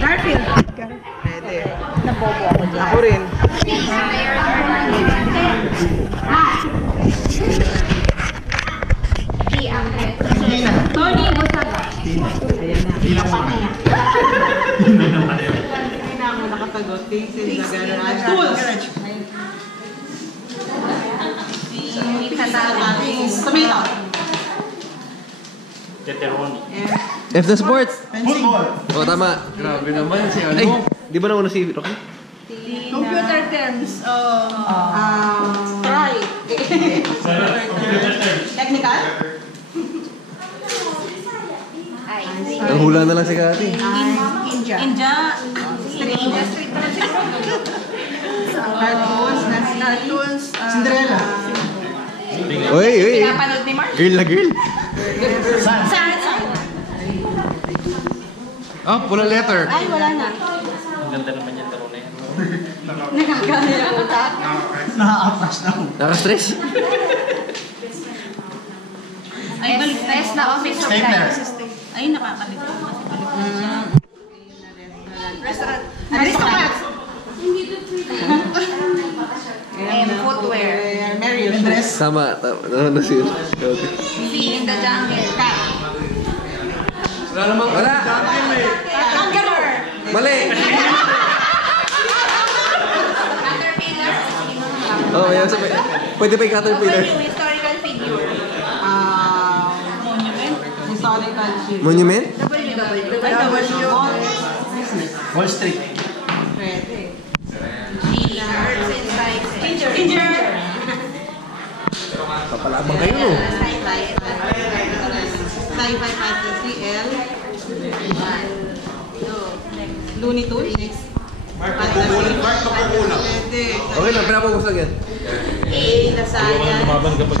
Garfield. Pwede. Nabobo ako dyan. Ako rin. Tony, Busaga. Ayan na. Tina muna. Hindi na ako nakatagot. Things in the garage. Tools! Tomato. Pepperoni. F the sports! Football. O, tama. Grabe naman si ano. Ay, di ba nauna si Rocky? Computer terms. Try. Computer terms. Technical? Ang hula na lang si Kati. India. Street. Cartoons. Cartoons. Cinderella. Uy, uy. Pinapanood ni Mark. Girl na girl. Saan? Oh, pula letter. Ay, wala na. Ang ganda naman yung taro na yan. Nakakaya yung utak. Nakaka-flash na. Naka-stress? Ay, balik. Stress na office of Stapler. Ay, nakakalikot. Restaurant. Aristocrats. And footwear. Marion. Dress. Tama. Nauna si Rocky. See in the jungle. Cat. Wala namang. Wala! Conqueror. Mali! Caterpillar. Oh, yan. Sabi. Pwede pa yung Caterpillar. Historical figure. Monument. Historical ship. Monument? W. Wall Street. Pwede. Herbs and spices. Ginger. Papalabang kayo, no? Sci-fi. Sci-fi fantasy. L. Looney Tunes. Mark Coca-Cola. Pwede. Okay lang, pinapagos lang yan. A. The Science. Lumaban kapag